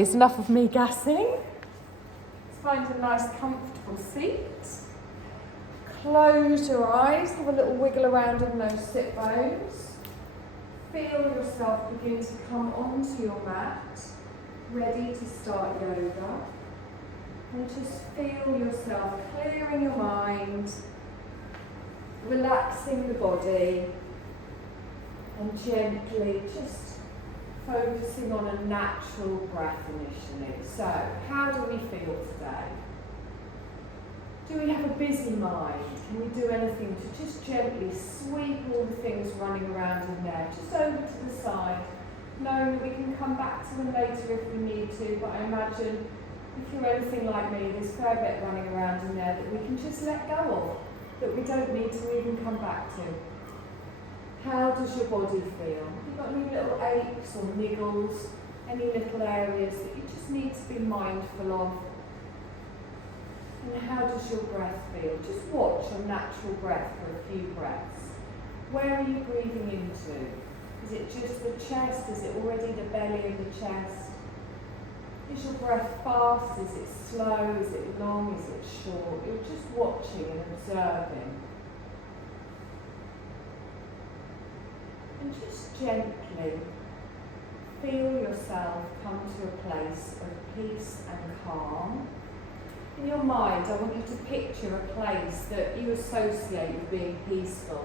It's enough of me gassing. Let's find a nice comfortable seat. Close your eyes, have a little wiggle around in those sit bones. Feel yourself begin to come onto your mat, ready to start yoga. And just feel yourself clearing your mind, relaxing the body, and gently just focusing on a natural breath initially. So, how do we feel today? Do we have a busy mind? Can we do anything to just gently sweep all the things running around in there, just over to the side, knowing that we can come back to them later if we need to, but I imagine if you're anything like me, there's a fair bit running around in there that we can just let go of, that we don't need to even come back to. How does your body feel? Have you got any little aches or niggles, any little areas that you just need to be mindful of? And how does your breath feel? Just watch your natural breath for a few breaths. Where are you breathing into? Is it just the chest? Is it already the belly and the chest? Is your breath fast? Is it slow? Is it long? Is it short? You're just watching and observing. And just gently feel yourself come to a place of peace and calm. In your mind, I want you to picture a place that you associate with being peaceful.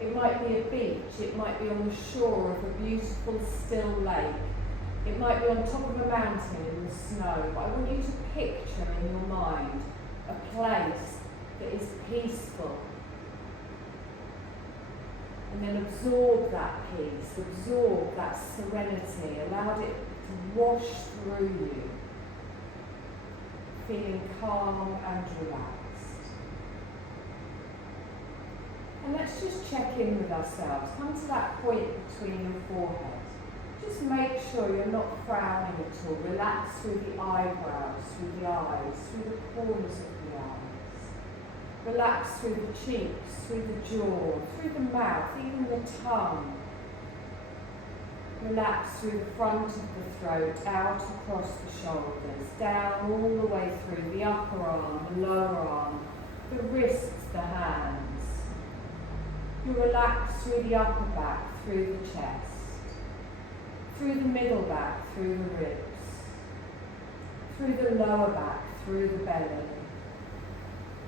It might be a beach, it might be on the shore of a beautiful still lake, it might be on top of a mountain in the snow, but I want you to picture in your mind a place that is peaceful. And then absorb that peace, absorb that serenity, allow it to wash through you, feeling calm and relaxed. And let's just check in with ourselves. Come to that point between your forehead. Just make sure you're not frowning at all. Relax through the eyebrows, through the eyes, through the corners of the eyes. Relax through the cheeks, through the jaw, through the mouth, even the tongue. Relax through the front of the throat, out across the shoulders, down all the way through the upper arm, the lower arm, the wrists, the hands. You relax through the upper back, through the chest, through the middle back, through the ribs, through the lower back, through the belly.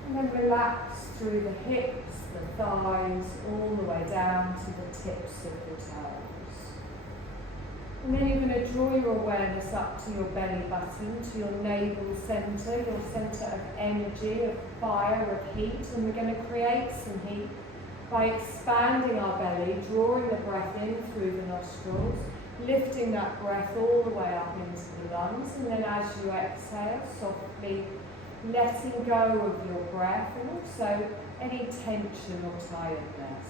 And then relax through the hips, the thighs, all the way down to the tips of the toes. And then you're going to draw your awareness up to your belly button, to your navel centre, your centre of energy, of fire, of heat. And we're going to create some heat by expanding our belly, drawing the breath in through the nostrils, lifting that breath all the way up into the lungs. And then as you exhale, softly letting go of your breath and also any tension or tiredness.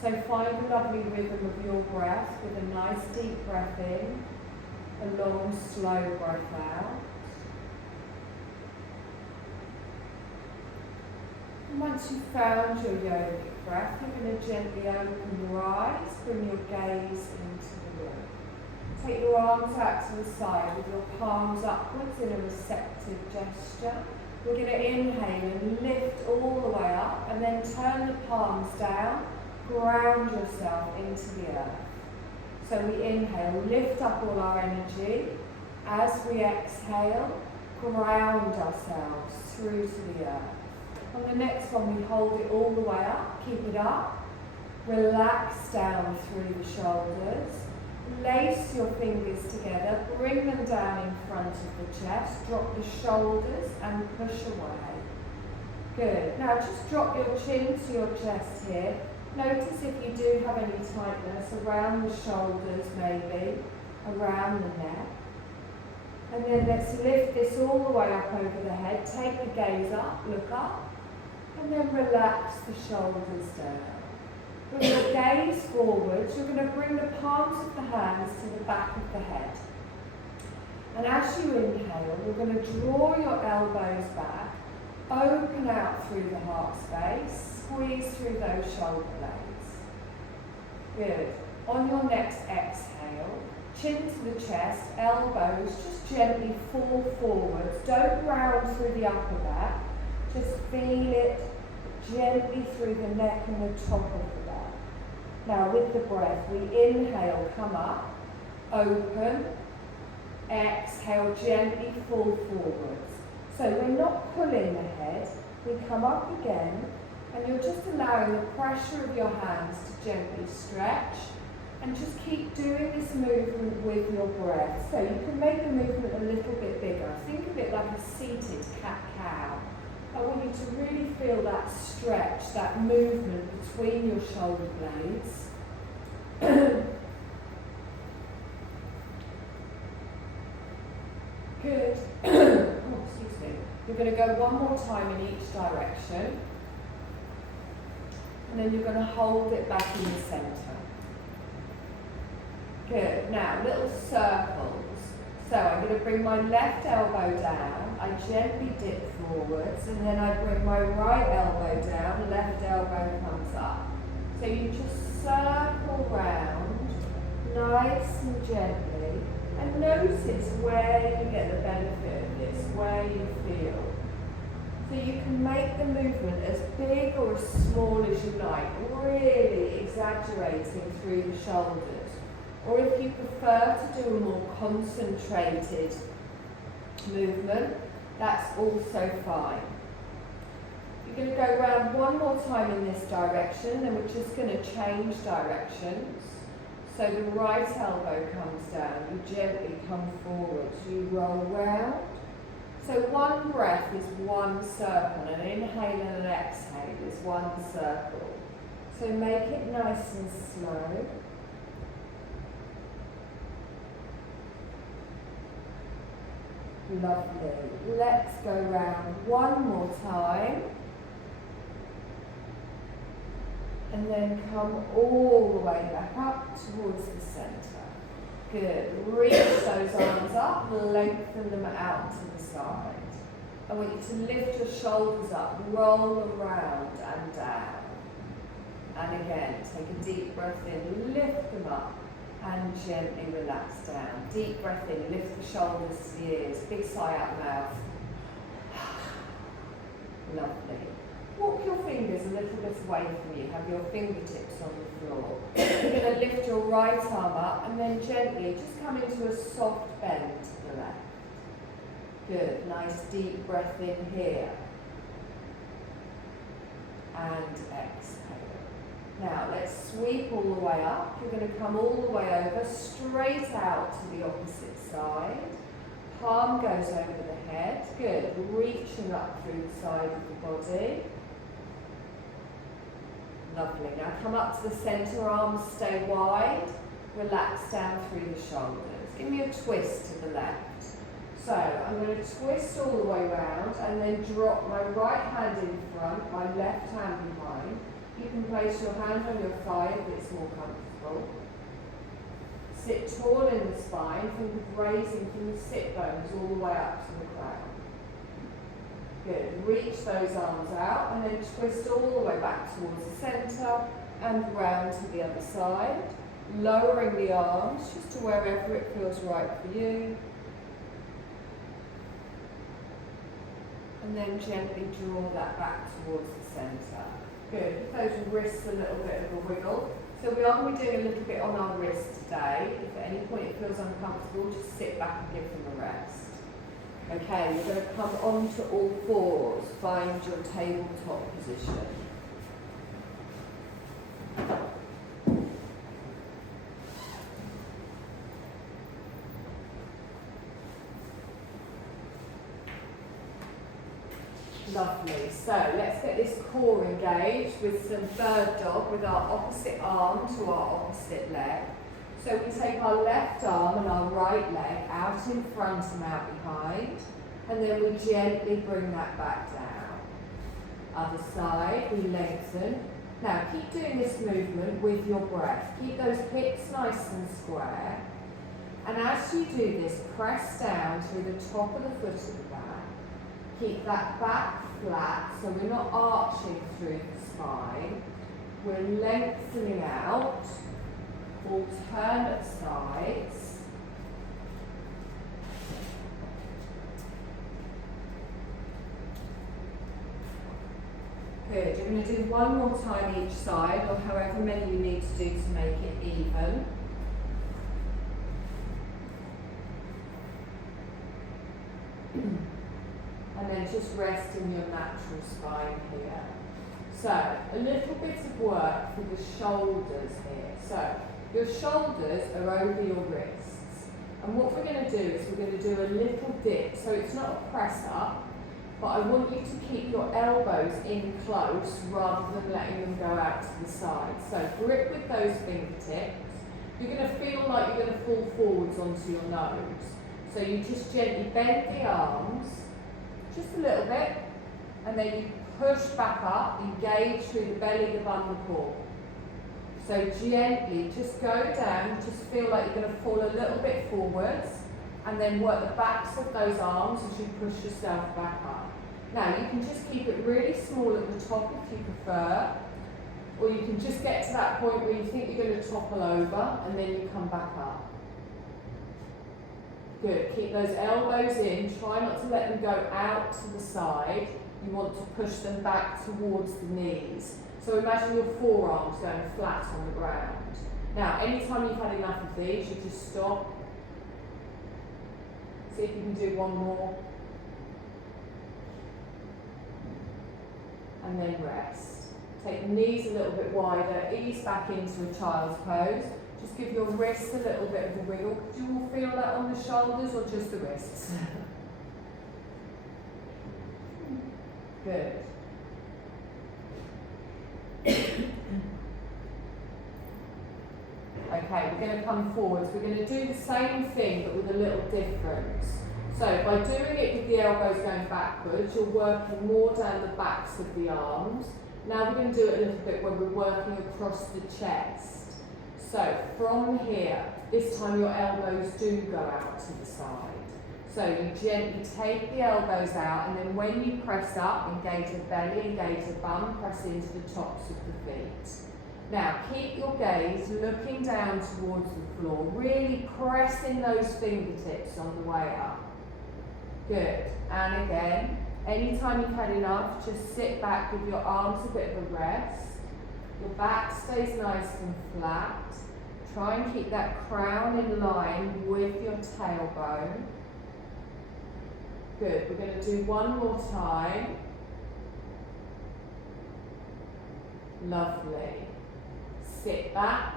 So find a lovely rhythm of your breath with a nice deep breath in, a long slow breath out. And once you've found your yogic breath, you're going to gently open your eyes, bring your gaze into the room. Take your arms out to the side with your palms upwards in a receptive gesture. We're going to inhale and lift all the way up and then turn the palms down, ground yourself into the earth. So we inhale, lift up all our energy. As we exhale, ground ourselves through to the earth. On the next one, we hold it all the way up, keep it up. Relax down through the shoulders. Lace your fingers together, bring them down in front of the chest, drop the shoulders and push away. Good. Now just drop your chin to your chest here. Notice if you do have any tightness around the shoulders maybe, around the neck. And then let's lift this all the way up over the head. Take the gaze up, look up, and then relax the shoulders down. Bring your gaze forwards, you're going to bring the palms of the hands to the back of the head. And as you inhale, you're going to draw your elbows back, open out through the heart space, squeeze through those shoulder blades. Good. On your next exhale, Chin to the chest, elbows just gently fall forwards. Don't round through the upper back. Just feel it gently through the neck and the top of the back. Now with the breath, we inhale, come up, open, exhale, gently fall forwards. So we're not pulling the head, we come up again, and you're just allowing the pressure of your hands to gently stretch, and just keep doing this movement with your breath. So you can make the movement a little bit bigger. Think of it like a seated cat-cow. I want you to really feel that stretch, that movement between your shoulder blades. Good. Oh, excuse me. You're going to go one more time in each direction. And then you're going to hold it back in the centre. Good. Now, little circles. So I'm going to bring my left elbow down. I gently dip forwards, and then I bring my right elbow down. Left elbow comes up. So you just circle round, nice and gently, and notice where you get the benefit of this, where you feel. So you can make the movement as big or as small as you like, really exaggerating through the shoulders. Or if you prefer to do a more concentrated movement, that's also fine. You're going to go around one more time in this direction, then we're just going to change directions. So the right elbow comes down, you gently come forward, you roll round. So one breath is one circle, an inhale and an exhale is one circle. So make it nice and slow. Lovely. Let's go round one more time. And then come all the way back up towards the centre. Good. Reach those arms up, lengthen them out to the side. I want you to lift your shoulders up, roll around and down. And again, take a deep breath in, lift them up, and gently relax down. Deep breath in, lift the shoulders to the ears, big sigh out mouth. Lovely. Walk your fingers a little bit away from you, have your fingertips on the floor. You're going to lift your right arm up and then gently just come into a soft bend to the left. Good, nice deep breath in here. And exhale. Now let's sweep all the way up. You're going to come all the way over, straight out to the opposite side. Palm goes over the head. Good, reaching up through the side of the body. Lovely. Now come up to the centre, arms stay wide. Relax down through the shoulders. Give me a twist to the left. So I'm going to twist all the way round and then drop my right hand in front, my left hand behind. You can place your hand on your thigh if it's more comfortable. Sit tall in the spine, think of raising from the sit bones all the way up to the crown. Good. Reach those arms out and then twist all the way back towards the centre and round to the other side. Lowering the arms just to wherever it feels right for you. And then gently draw that back towards the centre. Good. Give those wrists a little bit of a wiggle. So we are going to be doing a little bit on our wrists today. If at any point it feels uncomfortable, just sit back and give them a rest. Okay, you're going to come onto all fours, find your tabletop position. Lovely, so let's get this core engaged with some bird dog with our opposite arm to our opposite leg. So we take our left arm and our right leg out in front and out behind, and then we gently bring that back down. Other side, we lengthen. Now keep doing this movement with your breath. Keep those hips nice and square. And as you do this, press down through the top of the foot of the back. Keep that back flat, so we're not arching through the spine. We're lengthening out. Alternate sides. Good. You're going to do one more time each side, or however many you need to do to make it even. And then just rest in your natural spine here. So, a little bit of work for the shoulders here. So, your shoulders are over your wrists. And what we're going to do is we're going to do a little dip. So it's not a press up, but I want you to keep your elbows in close rather than letting them go out to the side. So grip with those fingertips. You're going to feel like you're going to fall forwards onto your nose. So you just gently bend the arms, just a little bit, and then you push back up, engage through the belly, the bum, the core. So gently, just go down, just feel like you're going to fall a little bit forwards, and then work the backs of those arms as you push yourself back up. Now you can just keep it really small at the top if you prefer, or you can just get to that point where you think you're going to topple over, and then you come back up. Good, keep those elbows in, try not to let them go out to the side. You want to push them back towards the knees. So imagine your forearms going flat on the ground. Now, anytime you've had enough of these, you just stop. See if you can do one more. And then rest. Take the knees a little bit wider, ease back into a child's pose. Just give your wrists a little bit of a wiggle. Do you all feel that on the shoulders or just the wrists? Good. Okay, we're going to come forwards. We're going to do the same thing but with a little difference. So by doing it with the elbows going backwards, you're working more down the backs of the arms. Now we're going to do it a little bit where we're working across the chest. So from here, this time your elbows do go out to the side. So you gently take the elbows out, and then when you press up, engage the belly, engage the bum, press into the tops of the feet. Now keep your gaze looking down towards the floor, really pressing those fingertips on the way up. Good. And again, anytime you've had enough, just sit back, give your arms a bit of a rest. Your back stays nice and flat. Try and keep that crown in line with your tailbone. Good. We're going to do one more time. Lovely. Sit back.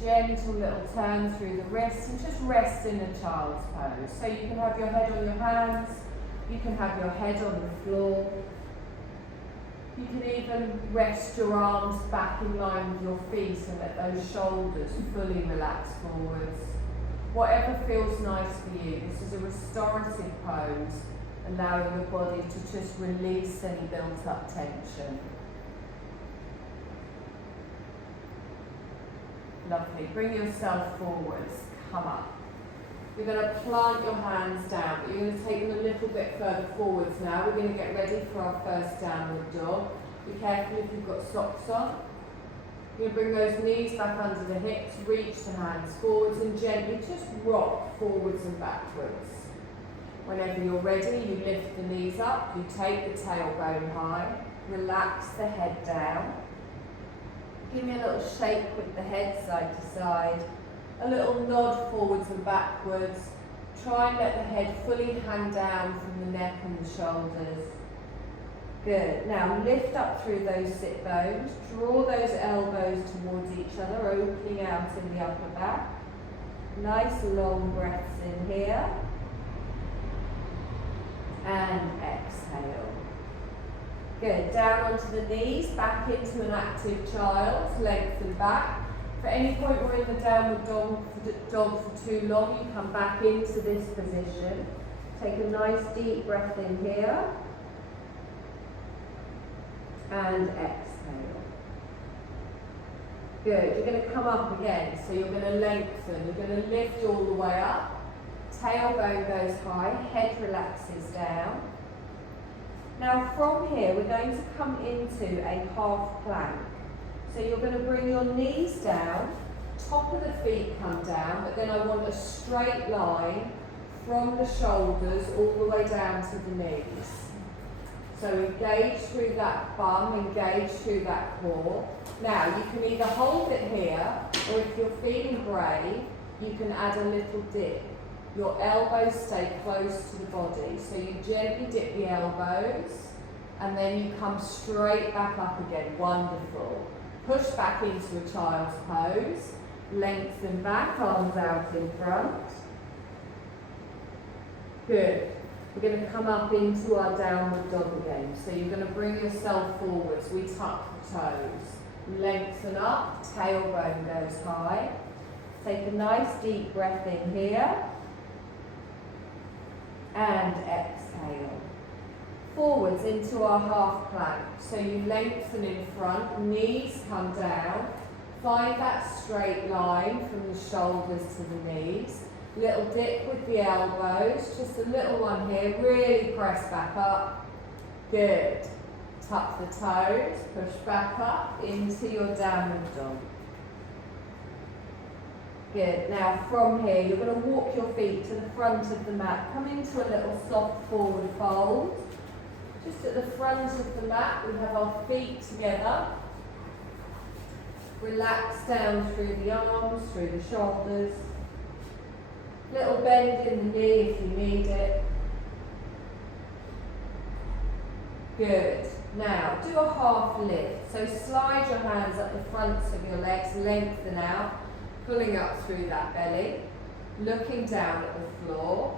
Gentle little turn through the wrists and just rest in a child's pose. So you can have your head on your hands. You can have your head on the floor. You can even rest your arms back in line with your feet and let those shoulders fully relax forwards. Whatever feels nice for you. This is a restorative pose, allowing your body to just release any built up tension. Lovely. Bring yourself forwards. Come up. You're going to plant your hands down, but you're going to take them a little bit further forwards now. We're going to get ready for our first downward dog. Be careful if you've got socks on. You're going to bring those knees back under the hips, reach the hands forwards and gently just rock forwards and backwards. Whenever you're ready, you lift the knees up, you take the tailbone high, relax the head down. Give me a little shake with the head side to side, a little nod forwards and backwards. Try and let the head fully hang down from the neck and the shoulders. Good. Now lift up through those sit bones, draw those elbows towards each other, opening out in the upper back. Nice long breaths in here. And exhale. Good. Down onto the knees, back into an active child, lengthen back. If at any point we're in the downward dog for too long, you come back into this position. Take a nice deep breath in here. And exhale. Good. You're going to come up again, so you're going to lengthen. You're going to lift all the way up. Tailbone goes high, head relaxes down. Now from here, we're going to come into a half plank. So you're going to bring your knees down, top of the feet come down, but then I want a straight line from the shoulders all the way down to the knees. So engage through that bum, engage through that core. Now you can either hold it here, or if you're feeling brave, you can add a little dip. Your elbows stay close to the body. So you gently dip the elbows, and then you come straight back up again. Wonderful. Push back into a child's pose. Lengthen back, arms out in front. Good. We're going to come up into our downward dog again. So you're going to bring yourself forwards. We tuck the toes. Lengthen up, tailbone goes high. Take a nice deep breath in here. And exhale. Forwards into our half plank. So you lengthen in front, knees come down. Find that straight line from the shoulders to the knees. Little dip with the elbows, just a little one here, really press back up. Good. Tuck the toes, push back up into your downward dog. Good. Now from here, you're going to walk your feet to the front of the mat. Come into a little soft forward fold. Just at the front of the mat, we have our feet together. Relax down through the arms, through the shoulders. Little bend in the knee if you need it. Good. Now, do a half lift. So slide your hands up the fronts of your legs, lengthen out, pulling up through that belly, looking down at the floor.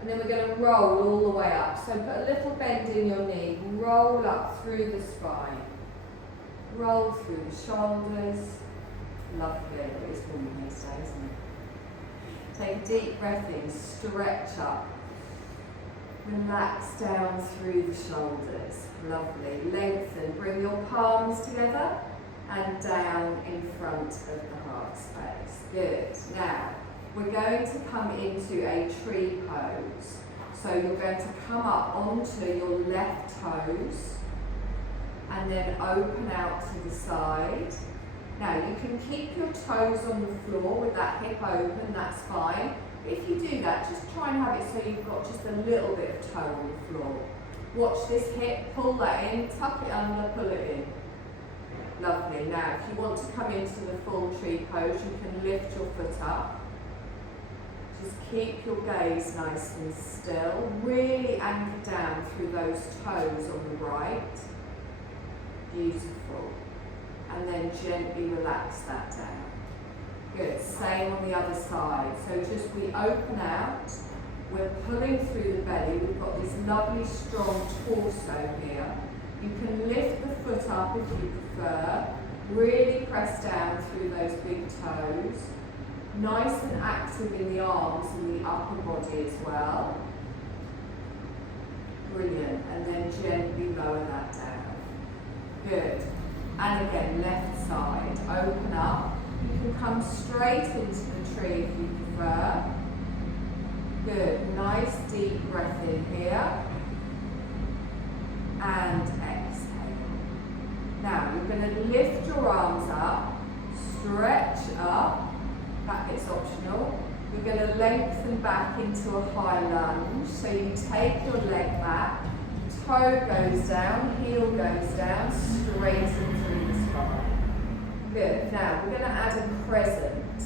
And then we're going to roll all the way up. So put a little bend in your knee, roll up through the spine. Roll through the shoulders. Lovely. It is warm here today, isn't it? Take a deep breath in, stretch up. Relax down through the shoulders. Lovely. Lengthen. Bring your palms together and down in front of the heart space. Good. Now, we're going to come into a tree pose. So you're going to come up onto your left toes and then open out to the side. Now you can keep your toes on the floor with that hip open, that's fine. But if you do that, just try and have it so you've got just a little bit of toe on the floor. Watch this hip, pull that in, tuck it under, pull it in. Lovely. Now if you want to come into the full tree pose, you can lift your foot up. Just keep your gaze nice and still. Really anchor down through those toes on the right. Beautiful. And then gently relax that down. Good. Same on the other side. So just we open out. We're pulling through the belly. We've got this lovely strong torso here. You can lift the foot up if you prefer. Really press down through those big toes. Nice and active in the arms and the upper body as well. Brilliant. And then gently lower that down. Good. And again, left side. Open up. You can come straight into the tree if you prefer. Good. Nice deep breath in here. And exhale. Now, you're going to lift your arms up. Stretch up. That is optional. We're going to lengthen back into a high lunge. So you take your leg back. Toe goes down, heel goes down, straighten through the spine. Good. Now we're going to add a crescent.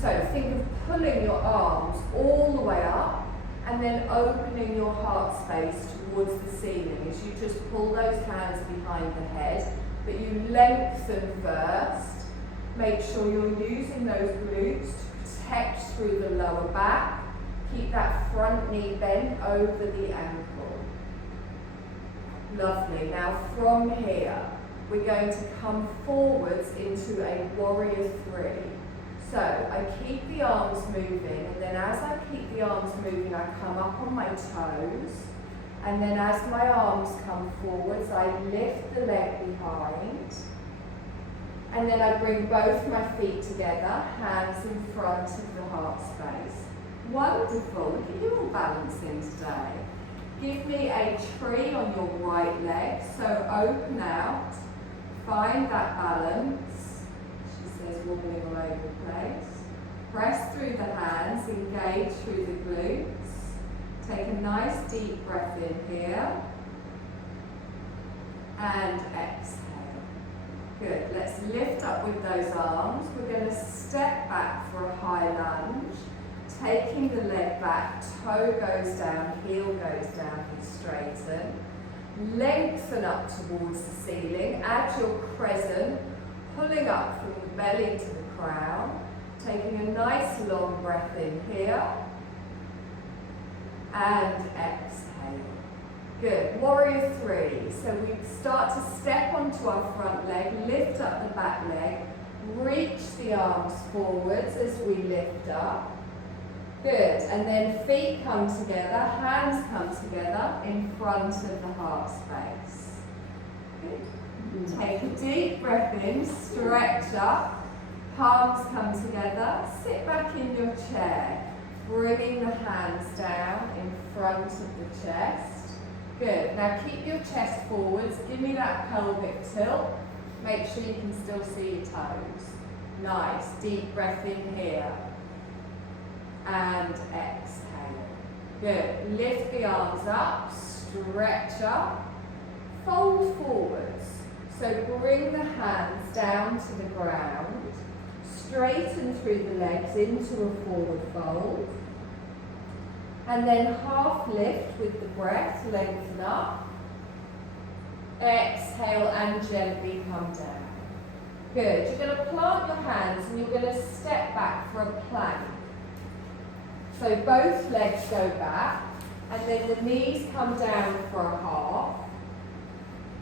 So think of pulling your arms all the way up and then opening your heart space towards the ceiling as you just pull those hands behind the head. But you lengthen first. Make sure you're using those glutes to protect through the lower back. Keep that front knee bent over the ankle. Lovely. Now from here, we're going to come forwards into a warrior three. So I keep the arms moving, and then as I keep the arms moving, I come up on my toes. And then as my arms come forwards, I lift the leg behind. And then I bring both my feet together, hands in front of the heart space. Wonderful. Look at you all balancing today. Give me a tree on your right leg, so open out, find that balance. She says wobbling all over the place. Press through the hands, engage through the glutes. Take a nice deep breath in here. And exhale. Good. Let's lift up with those arms. We're going to step back for a high lunge. Taking the leg back, toe goes down, heel goes down, and straighten. Lengthen up towards the ceiling. Add your crescent, pulling up from the belly to the crown. Taking a nice long breath in here. And exhale. Good. Warrior three. So we start to step onto our front leg, lift up the back leg, reach the arms forwards as we lift up. Good. And then feet come together, hands come together in front of the heart space. Good. Take a deep breath in, stretch up, palms come together, sit back in your chair, bringing the hands down in front of the chest. Good. Now keep your chest forwards. Give me that pelvic tilt. Make sure you can still see your toes. Nice. Deep breath in here. And exhale. Good. Lift the arms up. Stretch up. Fold forwards. So bring the hands down to the ground. Straighten through the legs into a forward fold. And then half lift with the breath, lengthen up. Exhale and gently come down. Good. You're going to plant your hands and you're going to step back for a plank. So both legs go back and then the knees come down for a half.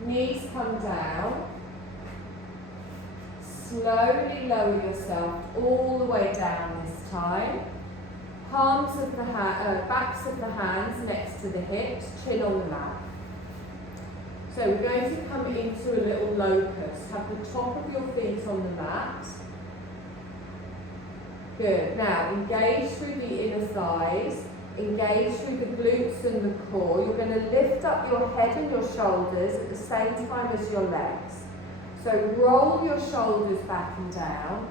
Knees come down. Slowly lower yourself all the way down this time. Palms of the backs of the hands next to the hips, chin on the mat. So we're going to come into a little locust. Have the top of your feet on the mat. Good. Now engage through the inner thighs. Engage through the glutes and the core. You're going to lift up your head and your shoulders at the same time as your legs. So roll your shoulders back and down.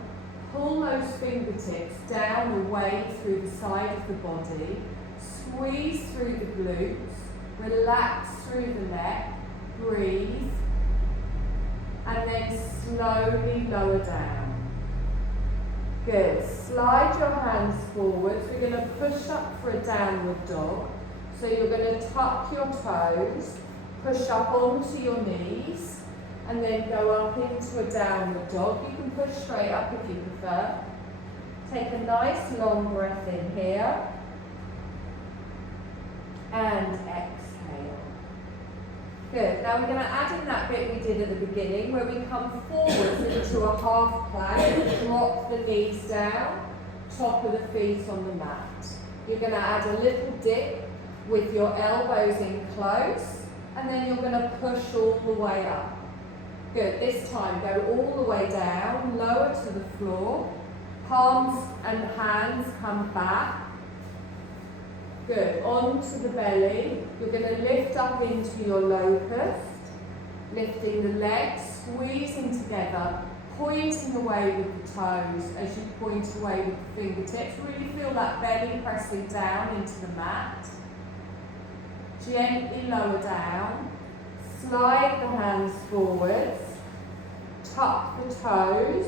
Pull those fingertips down away through the side of the body. Squeeze through the glutes. Relax through the neck. Breathe. And then slowly lower down. Good. Slide your hands forwards. We're going to push up for a downward dog. So you're going to tuck your toes. Push up onto your knees. And then go up into a downward dog. You can push straight up if you prefer. Take a nice long breath in here. And exhale. Good. Now we're going to add in that bit we did at the beginning where we come forwards into a half plank. Drop the knees down. Top of the feet on the mat. You're going to add a little dip with your elbows in close. And then you're going to push all the way up. Good, this time go all the way down, lower to the floor, palms and hands come back. Good, onto the belly, you're going to lift up into your locust, lifting the legs, squeezing together, pointing away with the toes as you point away with the fingertips. Really feel that belly pressing down into the mat. Gently lower down. Slide the hands forwards, tuck the toes.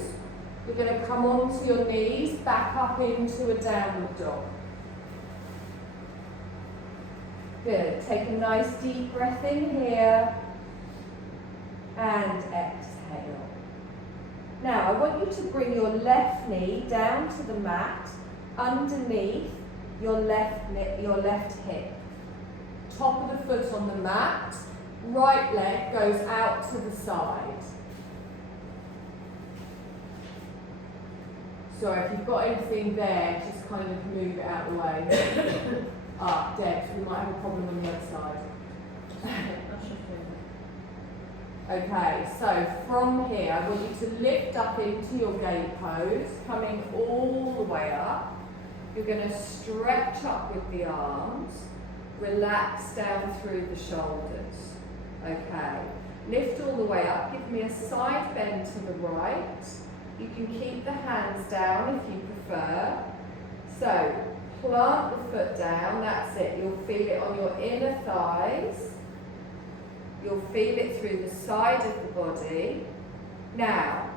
You're going to come onto your knees, back up into a downward dog. Good. Take a nice deep breath in here and exhale. Now I want you to bring your left knee down to the mat underneath your left hip. Top of the foot on the mat. Right leg goes out to the side. Sorry, if you've got anything there, just kind of move it out of the way. Debs, we might have a problem on the other side. Okay, so from here, I want you to lift up into your gate pose, coming all the way up. You're going to stretch up with the arms, relax down through the shoulders. Okay, lift all the way up, give me a side bend to the right. You can keep the hands down if you prefer. So, plant the foot down, that's it. You'll feel it on your inner thighs. You'll feel it through the side of the body. Now,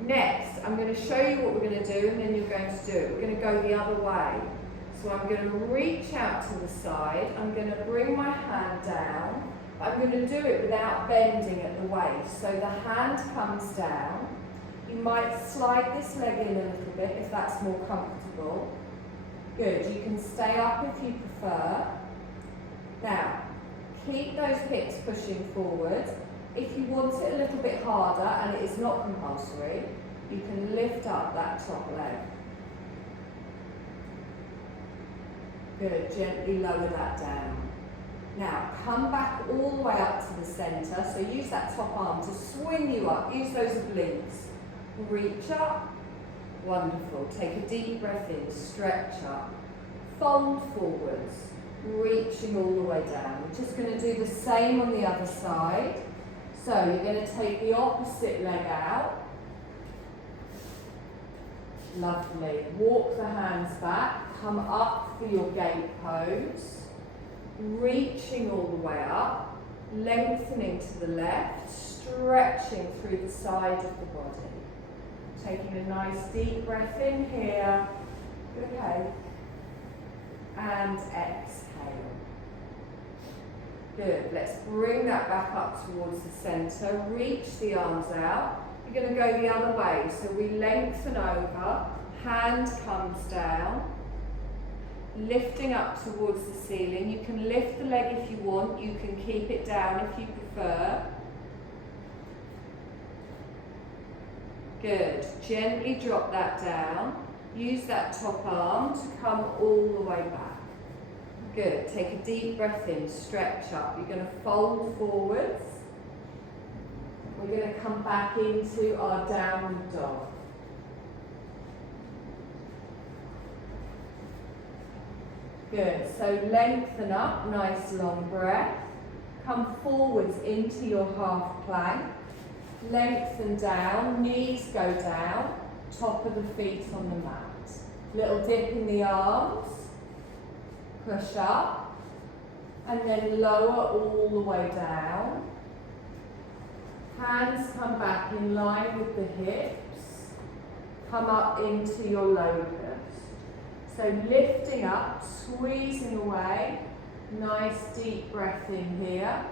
next, I'm going to show you what we're going to do and then you're going to do it. We're going to go the other way. So I'm going to reach out to the side. I'm going to bring my hand down. I'm going to do it without bending at the waist. So the hand comes down. You might slide this leg in a little bit if that's more comfortable. Good. You can stay up if you prefer. Now, keep those hips pushing forward. If you want it a little bit harder, and it is not compulsory, you can lift up that top leg. Good, gently lower that down. Now, come back all the way up to the centre, so use that top arm to swing you up. Use those obliques. Reach up. Wonderful. Take a deep breath in, stretch up. Fold forwards, reaching all the way down. We're just going to do the same on the other side. So you're going to take the opposite leg out. Lovely. Walk the hands back. Come up for your gate pose. Reaching all the way up. Lengthening to the left. Stretching through the side of the body. Taking a nice deep breath in here. Okay. And exhale. Good. Let's bring that back up towards the centre. Reach the arms out. You're going to go the other way. So we lengthen over. Hand comes down. Lifting up towards the ceiling. You can lift the leg if you want. You can keep it down if you prefer. Good. Gently drop that down. Use that top arm to come all the way back. Good. Take a deep breath in, stretch up. You're going to fold forwards. We're going to come back into our downward dog. Good. So lengthen up, nice long breath. Come forwards into your half plank. Lengthen down, knees go down, top of the feet on the mat. Little dip in the arms. Push up, and then lower all the way down. Hands come back in line with the hips. Come up into your locust. So lifting up, squeezing away. Nice deep breath in here.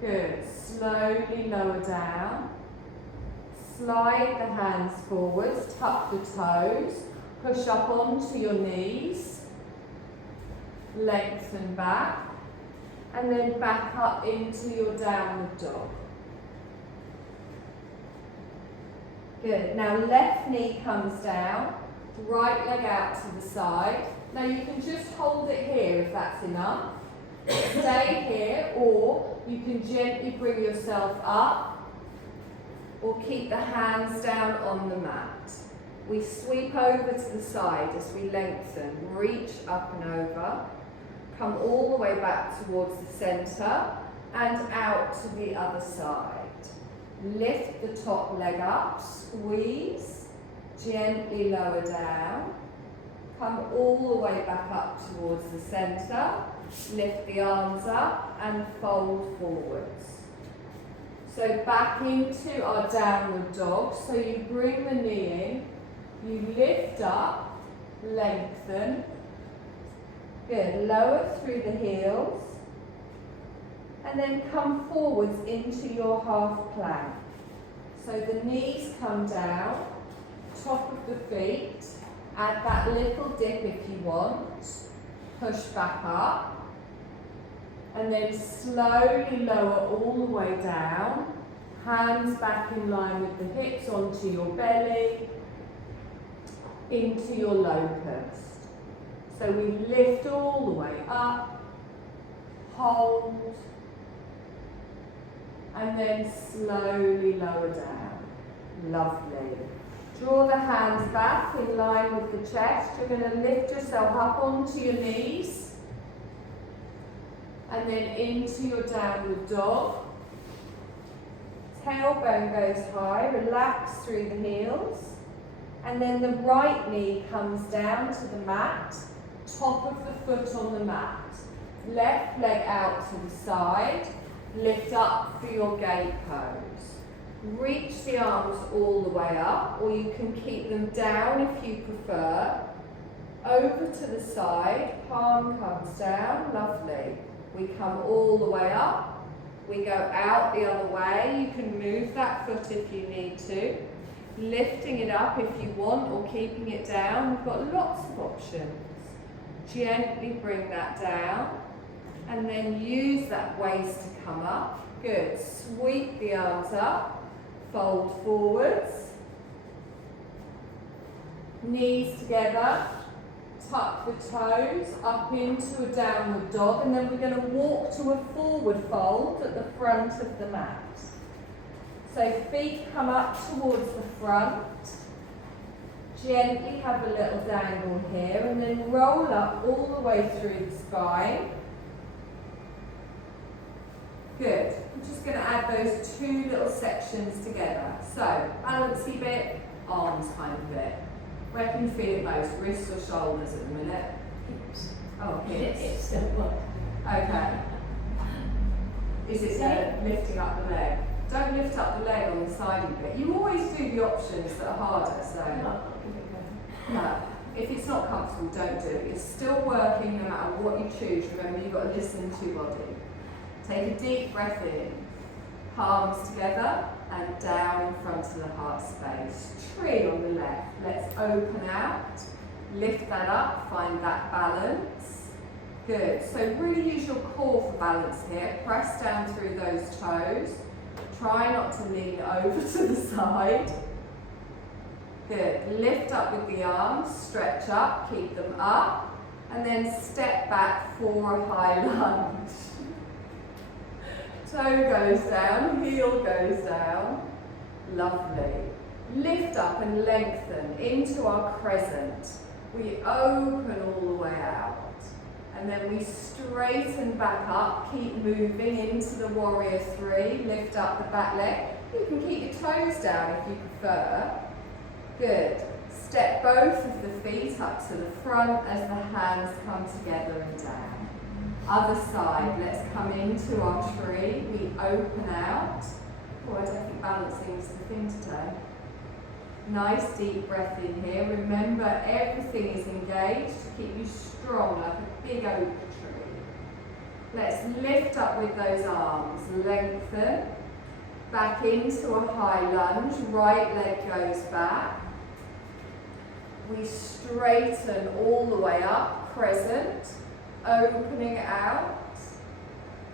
Good. Slowly lower down. Slide the hands forwards, tuck the toes. Push up onto your knees, lengthen back, and then back up into your downward dog. Good. Now left knee comes down, right leg out to the side. Now you can just hold it here if that's enough. Stay here, or you can gently bring yourself up, or keep the hands down on the mat. We sweep over to the side as we lengthen, reach up and over, come all the way back towards the centre and out to the other side. Lift the top leg up, squeeze, gently lower down, come all the way back up towards the centre, lift the arms up and fold forwards. So back into our downward dog, so you bring the knee in, you lift up, lengthen, good, lower through the heels, and then come forwards into your half plank. So the knees come down, top of the feet, add that little dip if you want, push back up, and then slowly lower all the way down, hands back in line with the hips onto your belly, into your locust. So we lift all the way up, hold, and then slowly lower down. Lovely. Draw the hands back in line with the chest. You're going to lift yourself up onto your knees, and then into your downward dog. Tailbone goes high, relax through the heels. And then the right knee comes down to the mat, top of the foot on the mat. Left leg out to the side, lift up for your gate pose. Reach the arms all the way up, or you can keep them down if you prefer. Over to the side, palm comes down, lovely. We come all the way up, we go out the other way. You can move that foot if you need to. Lifting it up if you want, or keeping it down. We've got lots of options. Gently bring that down, and then use that waist to come up. Good. Sweep the arms up, fold forwards. Knees together, tuck the toes up into a downward dog, and then we're going to walk to a forward fold at the front of the mat. So feet come up towards the front. Gently have a little dangle here, and then roll up all the way through the spine. Good. I'm just going to add those two little sections together. So, balancy bit, arms kind of bit. Where can you feel it most? Wrists or shoulders at the minute? Hips. Oh, hips. Hips don't work. Okay. Is it lifting up the leg? Don't lift up the leg on the sidey bit. You always do the options that are harder, so. No. If it's not comfortable, don't do it. It's still working no matter what you choose. Remember, you've got to listen to your body. Take a deep breath in. Palms together and down in front of the heart space. Tree on the left. Let's open out. Lift that up. Find that balance. Good. So really use your core for balance here. Press down through those toes. Try not to lean over to the side. Good. Lift up with the arms. Stretch up. Keep them up. And then step back for a high lunge. Toe goes down, heel goes down. Lovely. Lift up and lengthen into our crescent. We open all the way out. And then we straighten back up, keep moving into the warrior three. Lift up the back leg. You can keep your toes down if you prefer. Good. Step both of the feet up to the front as the hands come together and down. Other side, let's come into our tree. We open out. Oh, I don't think balancing is the thing today. Nice deep breath in here. Remember, everything is engaged to keep you strong like a big oak tree. Let's lift up with those arms. Lengthen. Back into a high lunge. Right leg goes back. We straighten all the way up. Crescent. Opening out.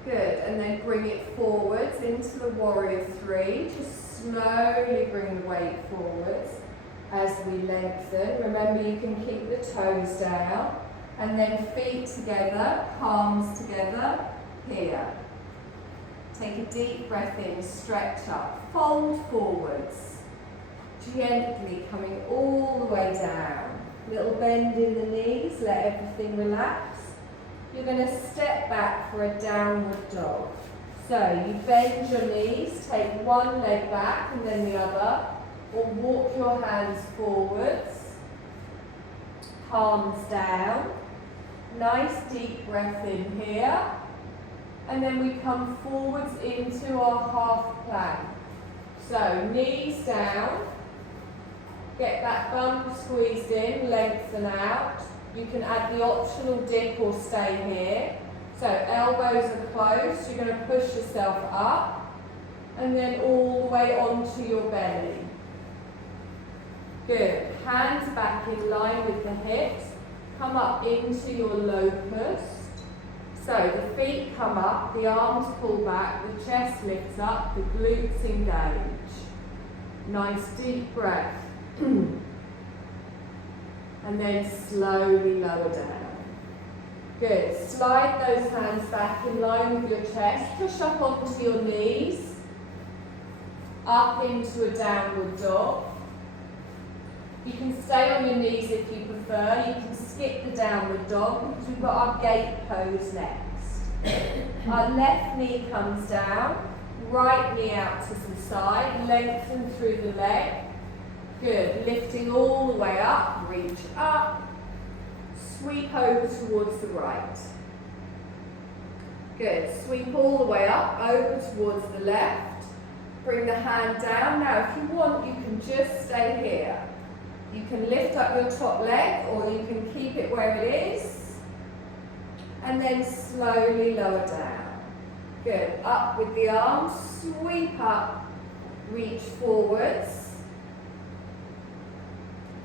Good. And then bring it forwards into the warrior three. Just slowly bring the weight forwards as we lengthen. Remember, you can keep the toes down. And then feet together, palms together, here. Take a deep breath in, stretch up, fold forwards. Gently coming all the way down. Little bend in the knees, let everything relax. You're going to step back for a downward dog. So you bend your knees, take one leg back and then the other, or walk your hands forwards, palms down. Nice deep breath in here. And then we come forwards into our half plank. So knees down, get that bum squeezed in, lengthen out. You can add the optional dip or stay here. So elbows are close, you're going to push yourself up and then all the way onto your belly. Good. Hands back in line with the hips. Come up into your locust. So the feet come up, the arms pull back, the chest lifts up, the glutes engage. Nice deep breath. And then slowly lower down. Good. Slide those hands back in line with your chest. Push up onto your knees. Up into a downward dog. You can stay on your knees if you prefer. You can skip the downward dog because we've got our gate pose next. Our left knee comes down. Right knee out to the side. Lengthen through the leg. Good, lifting all the way up, reach up, sweep over towards the right. Good, sweep all the way up, over towards the left. Bring the hand down. Now if you want, you can just stay here. You can lift up your top leg or you can keep it where it is. And then slowly lower down. Good, up with the arms, sweep up, reach forwards.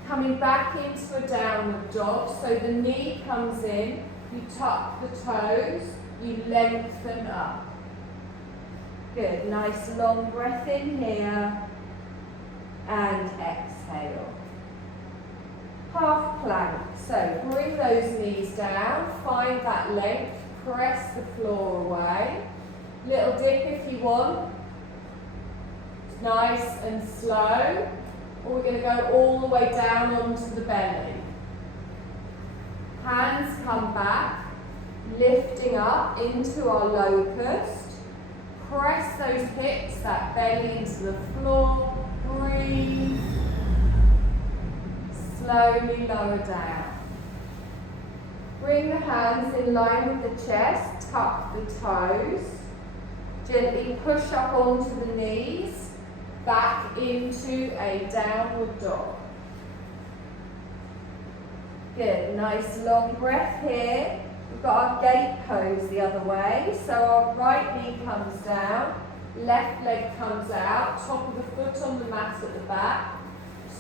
Coming back into a downward dog, so the knee comes in, you tuck the toes, you lengthen up. Good, nice long breath in here, and exhale. Half plank, so bring those knees down, find that length, press the floor away. Little dip if you want, it's nice and slow. Or we're going to go all the way down onto the belly. Hands come back, lifting up into our locust. Press those hips, that belly into the floor. Breathe. Slowly lower down. Bring the hands in line with the chest, tuck the toes. Gently push up onto the knees. Back into a downward dog. Good, nice long breath here. We've got our gate pose the other way. So our right knee comes down, left leg comes out, top of the foot on the mat at the back.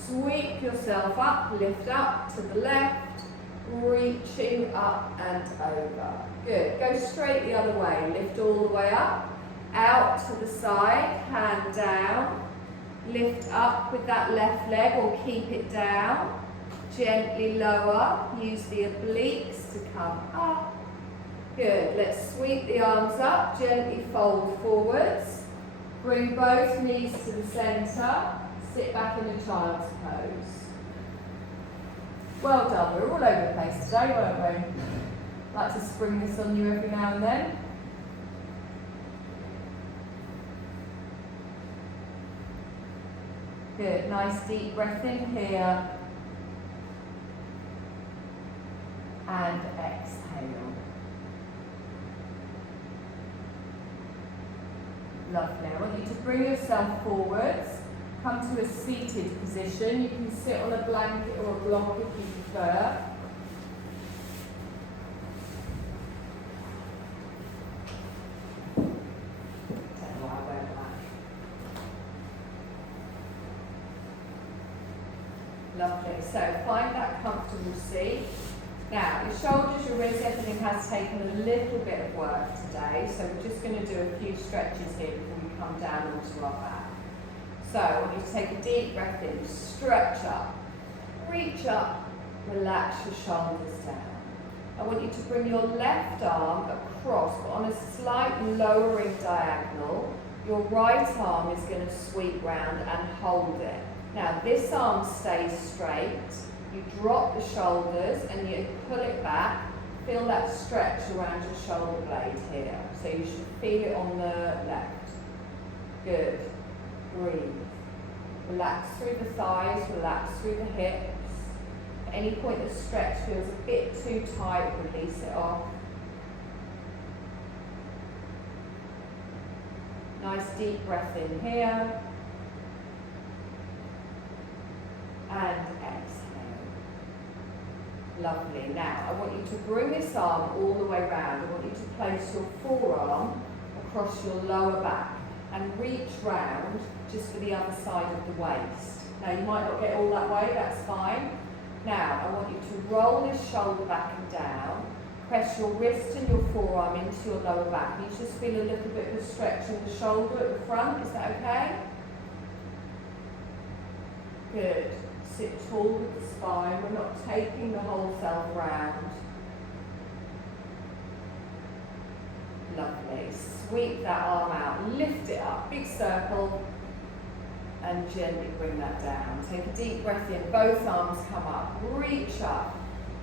Sweep yourself up, lift up to the left, reaching up and over. Good, go straight the other way. Lift all the way up, out to the side, hand down. Lift up with that left leg or keep it down. Gently lower. Use the obliques to come up. Good. Let's sweep the arms up. Gently fold forwards. Bring both knees to the centre. Sit back in a child's pose. Well done. We're all over the place today, weren't we? Like to spring this on you every now and then. Good, nice deep breath in here. And exhale. Lovely. I want you to bring yourself forwards. Come to a seated position. You can sit on a blanket or a block if you prefer. Lovely. So find that comfortable seat. Now, your shoulders, your wrists, everything has taken a little bit of work today. So we're just going to do a few stretches here before we come down onto our back. So I want you to take a deep breath in, stretch up, reach up, relax your shoulders down. I want you to bring your left arm across, but on a slight lowering diagonal. Your right arm is going to sweep round and hold it. Now this arm stays straight, you drop the shoulders and you pull it back, feel that stretch around your shoulder blade here. So you should feel it on the left. Good, breathe. Relax through the thighs, relax through the hips. At any point the stretch feels a bit too tight, release it off. Nice deep breath in here. And exhale. Lovely. Now, I want you to bring this arm all the way round. I want you to place your forearm across your lower back and reach round just for the other side of the waist. Now, you might not get all that way, that's fine. Now, I want you to roll this shoulder back and down. Press your wrist and your forearm into your lower back. You just feel a little bit of a stretch in the shoulder at the front. Is that okay? Good. Sit tall with the spine. We're not taking the whole self round. Lovely. Sweep that arm out. Lift it up. Big circle. And gently bring that down. Take a deep breath in. Both arms come up. Reach up.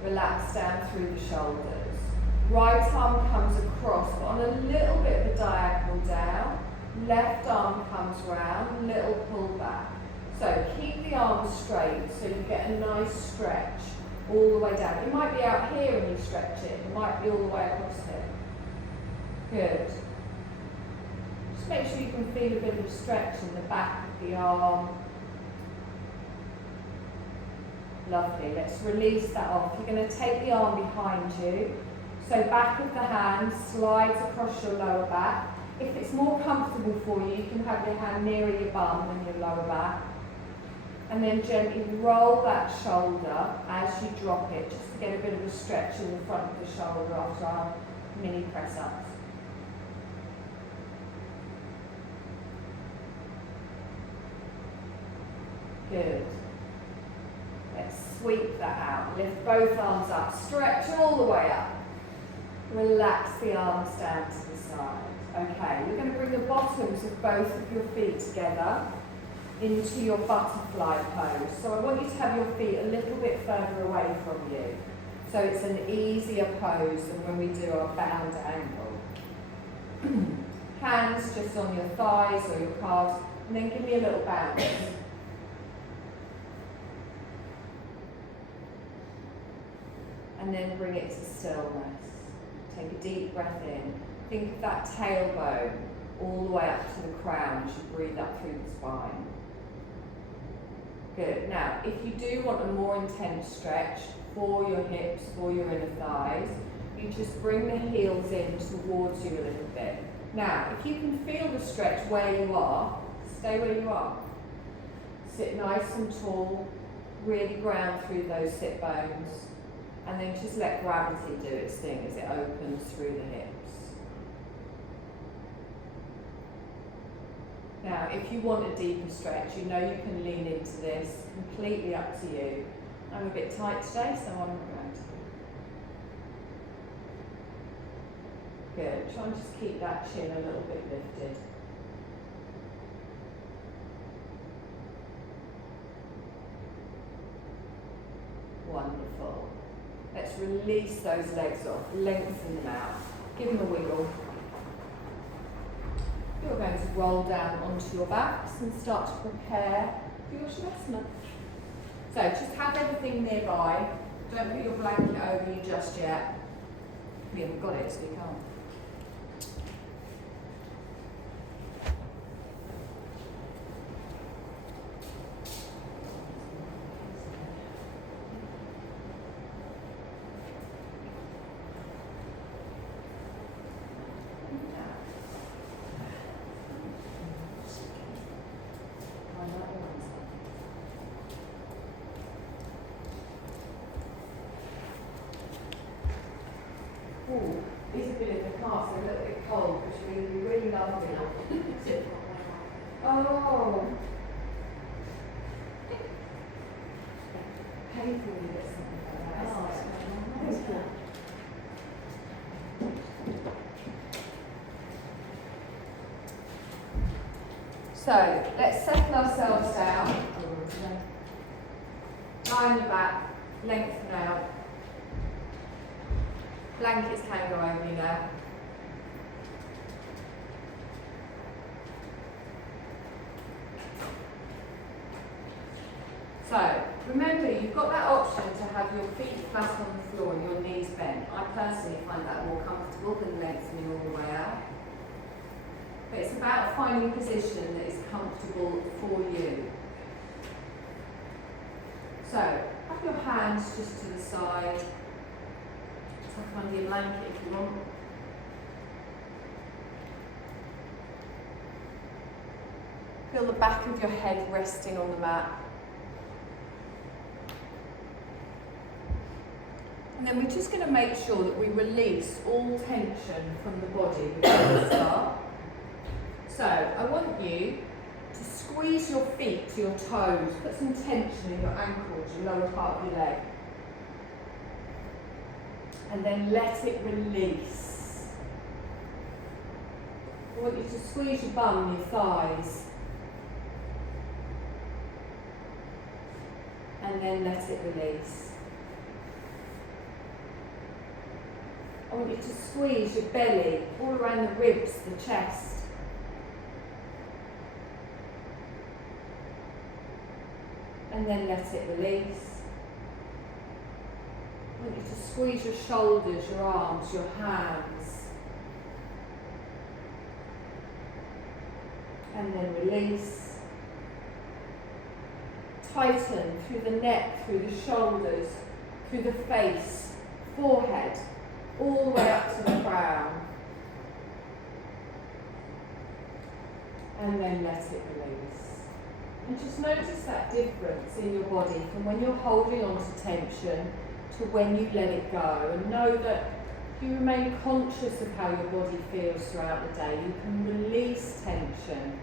Relax down through the shoulders. Right arm comes across, but on a little bit of a diagonal down. Left arm comes round. Little pull back. So keep the arms straight so you get a nice stretch all the way down. It might be out here when you stretch it. It might be all the way across here. Good. Just make sure you can feel a bit of a stretch in the back of the arm. Lovely. Let's release that off. You're going to take the arm behind you. So back of the hand slides across your lower back. If it's more comfortable for you, you can have your hand nearer your bum than your lower back. And then gently roll that shoulder as you drop it, just to get a bit of a stretch in the front of the shoulder after our mini press-ups. Good. Let's sweep that out. Lift both arms up. Stretch all the way up. Relax the arms down to the side. Okay, you're going to bring the bottoms of both of your feet together into your butterfly pose. So I want you to have your feet a little bit further away from you. So it's an easier pose than when we do our bound angle. Hands just on your thighs or your calves, and then give me a little bounce. And then bring it to stillness. Take a deep breath in. Think of that tailbone all the way up to the crown as you breathe up through the spine. Good. Now, if you do want a more intense stretch for your hips, for your inner thighs, you just bring the heels in towards you a little bit. Now, if you can feel the stretch where you are, stay where you are. Sit nice and tall, really ground through those sit bones, and then just let gravity do its thing as it opens through the hips. Now, if you want a deeper stretch, you know you can lean into this, completely up to you. I'm a bit tight today, so I'm not going to. Good. Try and just keep that chin a little bit lifted. Wonderful. Let's release those legs off, lengthen them out, give them a wiggle. You're going to roll down onto your backs and start to prepare for your Shavasana. So just have everything nearby. Don't put your blanket over you just yet. We haven't got it, so we can't. Ooh, these have been in the car, so a little bit cold, which is going to be really lovely. Oh! Painful when you get something like that. Oh, that's good. So, let's settle ourselves down. Lie on the back, lengthen out. Blankets can go over you now. So, remember you've got that option to have your feet flat on the floor and your knees bent. I personally find that more comfortable than lengthening all the way out. But it's about finding a position that is comfortable for you. So, have your hands just to the side. Tuck under your blanket if you want. Feel the back of your head resting on the mat. And then we're just going to make sure that we release all tension from the body before we start. So I want you to squeeze your feet to your toes, put some tension in your ankles, your lower part of your leg. And then let it release. I want you to squeeze your bum and your thighs. And then let it release. I want you to squeeze your belly all around the ribs, the chest. and then let it release. I want you to squeeze your shoulders, your arms, your hands, and then release. Tighten through the neck, through the shoulders, through the face, forehead, all the way up to the crown. And then let it release. And just notice that difference in your body from when you're holding on to tension to when you let it go. And know that if you remain conscious of how your body feels throughout the day, you can release tension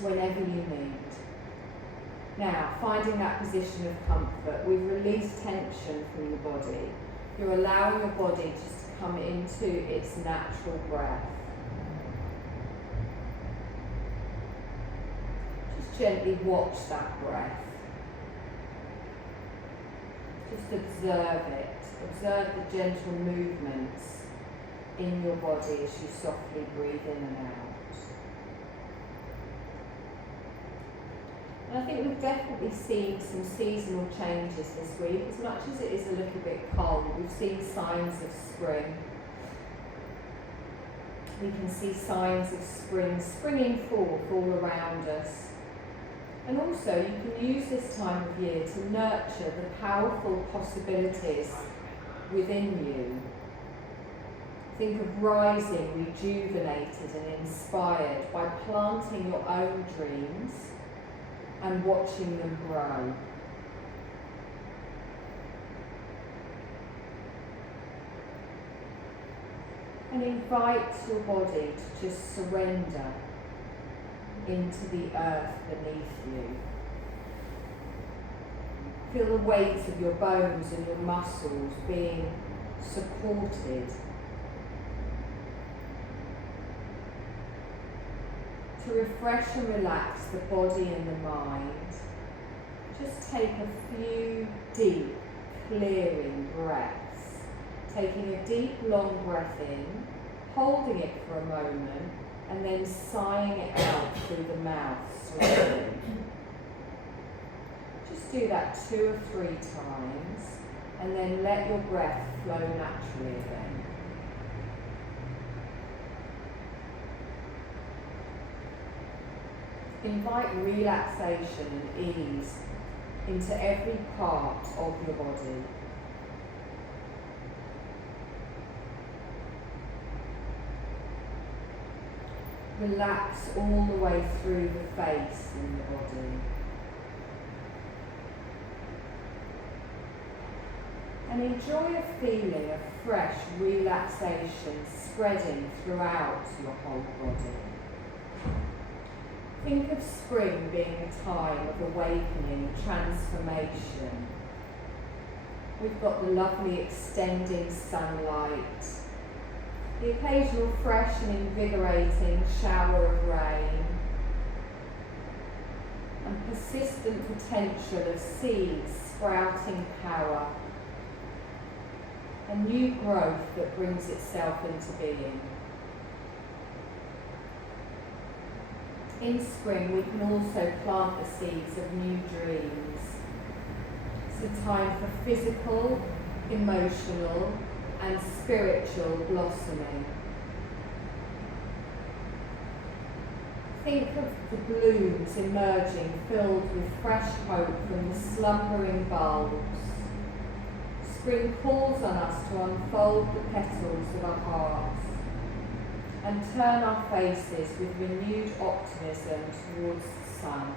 whenever you need. Now, finding that position of comfort, we've released tension from your body. You're allowing your body just to come into its natural breath. Just gently watch that breath. Just observe it. Observe the gentle movements in your body as you softly breathe in and out. And I think we've definitely seen some seasonal changes this week. As much as it is a little bit cold, we've seen signs of spring. We can see signs of spring springing forth all around us. And also you can use this time of year to nurture the powerful possibilities within you. Think of rising, rejuvenated and inspired by planting your own dreams and watching them grow. And invite your body to just surrender into the earth beneath you. Feel the weight of your bones and your muscles being supported. To refresh and relax the body and the mind, just take a few deep, clearing breaths. Taking a deep, long breath in, holding it for a moment, and then sighing it out through the mouth slowly. Just do that 2 or 3 times, and then let your breath flow naturally again. Invite relaxation and ease into every part of your body. Relax all the way through the face and the body. And enjoy a feeling of fresh relaxation spreading throughout your whole body. Think of spring being a time of awakening, transformation. We've got the lovely extending sunlight, the occasional fresh and invigorating shower of rain, and persistent potential of seeds sprouting power, and new growth that brings itself into being. In spring, we can also plant the seeds of new dreams. It's a time for physical, emotional, and spiritual blossoming. Think of the blooms emerging filled with fresh hope from the slumbering bulbs. Spring calls on us to unfold the petals of our hearts and turn our faces with renewed optimism towards the sun.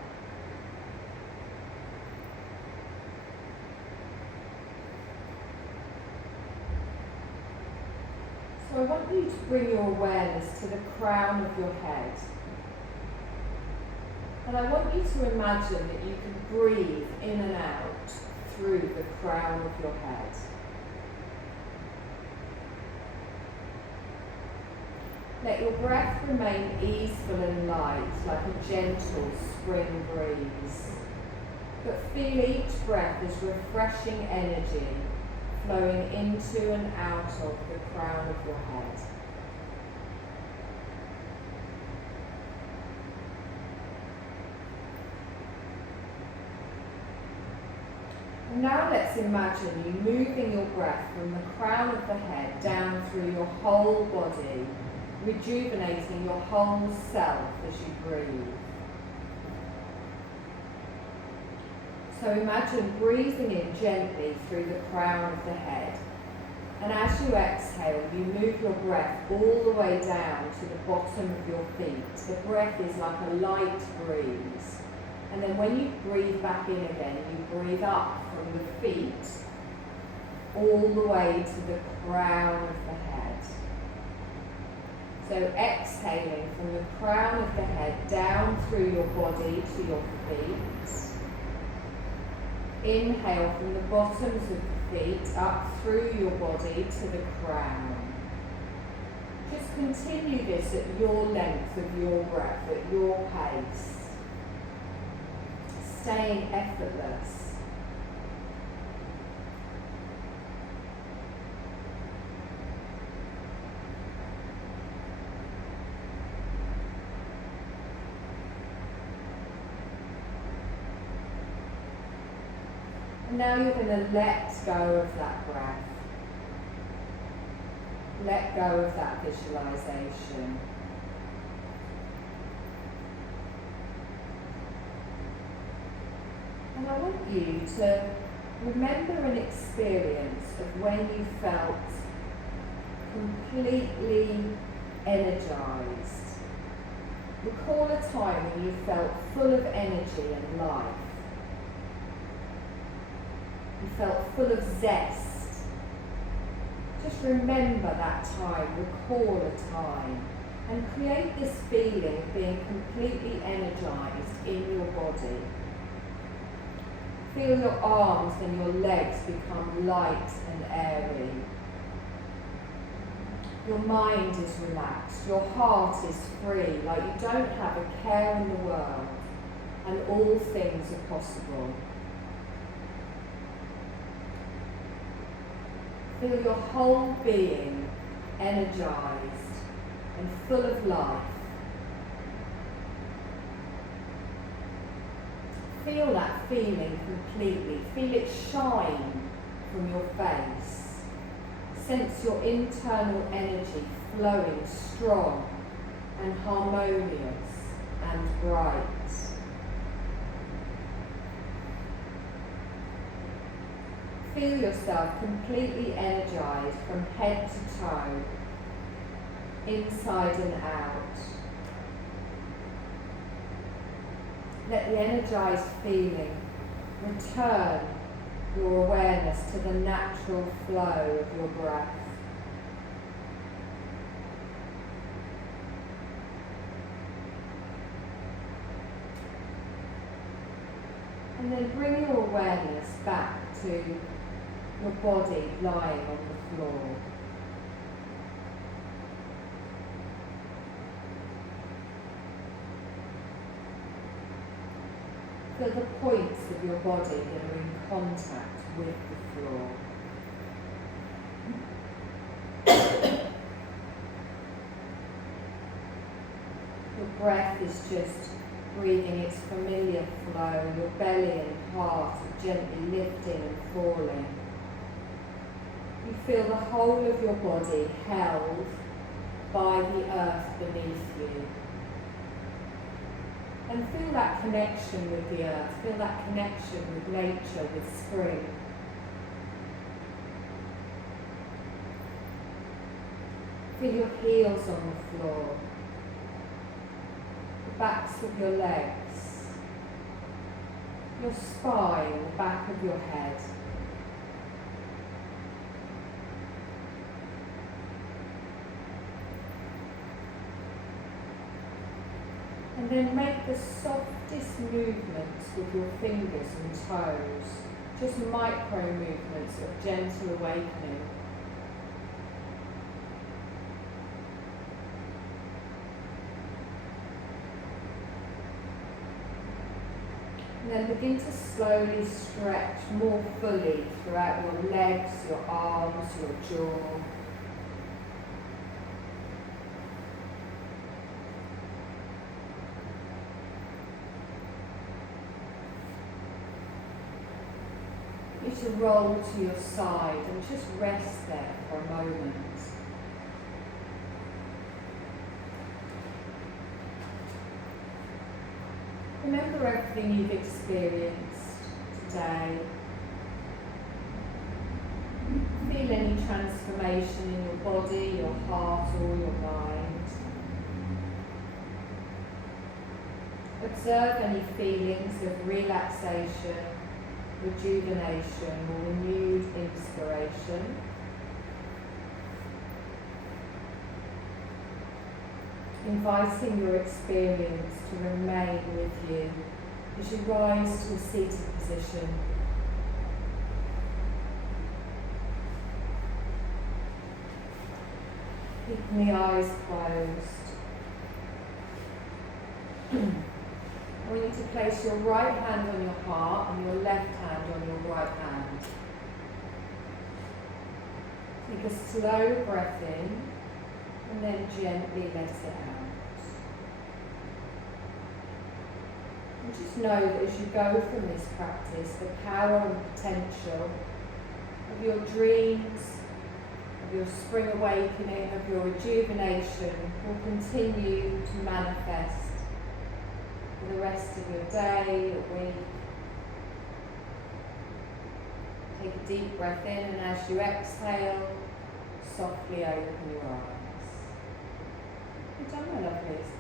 So I want you to bring your awareness to the crown of your head. And I want you to imagine that you can breathe in and out through the crown of your head. Let your breath remain easeful and light, like a gentle spring breeze. But feel each breath as refreshing energy flowing into and out of the crown of your head. And now let's imagine you moving your breath from the crown of the head down through your whole body, rejuvenating your whole self as you breathe. So imagine breathing in gently through the crown of the head. And as you exhale, you move your breath all the way down to the bottom of your feet. The breath is like a light breeze. And then when you breathe back in again, you breathe up from the feet all the way to the crown of the head. So exhaling from the crown of the head down through your body to your feet. Inhale from the bottoms of the feet up through your body to the crown. Just continue this at your length of your breath, at your pace. Staying effortless. And now you're going to let go of that breath. Let go of that visualization. And I want you to remember an experience of when you felt completely energized. Recall a time when you felt full of energy and life. You felt full of zest. Just remember that time, recall a time, and create this feeling of being completely energized in your body. Feel your arms and your legs become light and airy. Your mind is relaxed, your heart is free, like you don't have a care in the world, and all things are possible. Feel your whole being energized and full of life. Feel that feeling completely. Feel it shine from your face. Sense your internal energy flowing strong and harmonious and bright. Feel yourself completely energized from head to toe, inside and out. Let the energized feeling return your awareness to the natural flow of your breath. And then bring your awareness back to your body lying on the floor. Feel the points of your body that are in contact with the floor. Your breath is just breathing its familiar flow. Your belly and heart are gently lifting and falling. You feel the whole of your body held by the earth beneath you. And feel that connection with the earth, feel that connection with nature, with spring. Feel your heels on the floor, the backs of your legs, your spine, the back of your head. And then make the softest movements with your fingers and toes, just micro movements of gentle awakening. And then begin to slowly stretch more fully throughout your legs, your arms, your jaw. You to roll to your side and just rest there for a moment. Remember everything you've experienced today. Feel any transformation in your body, your heart, or your mind. Observe any feelings of relaxation, rejuvenation, or renewed inspiration. Inviting your experience to remain with you as you rise to a seated position. Keeping the eyes closed. I want you to place your right hand on your heart and your left hand on your right hand. Take a slow breath in and then gently let it out. And just know that as you go from this practice, the power and potential of your dreams, of your spring awakening, of your rejuvenation will continue to manifest for the rest of your day, your week. Take a deep breath in, and as you exhale, softly open your eyes. You've done, my lovelies.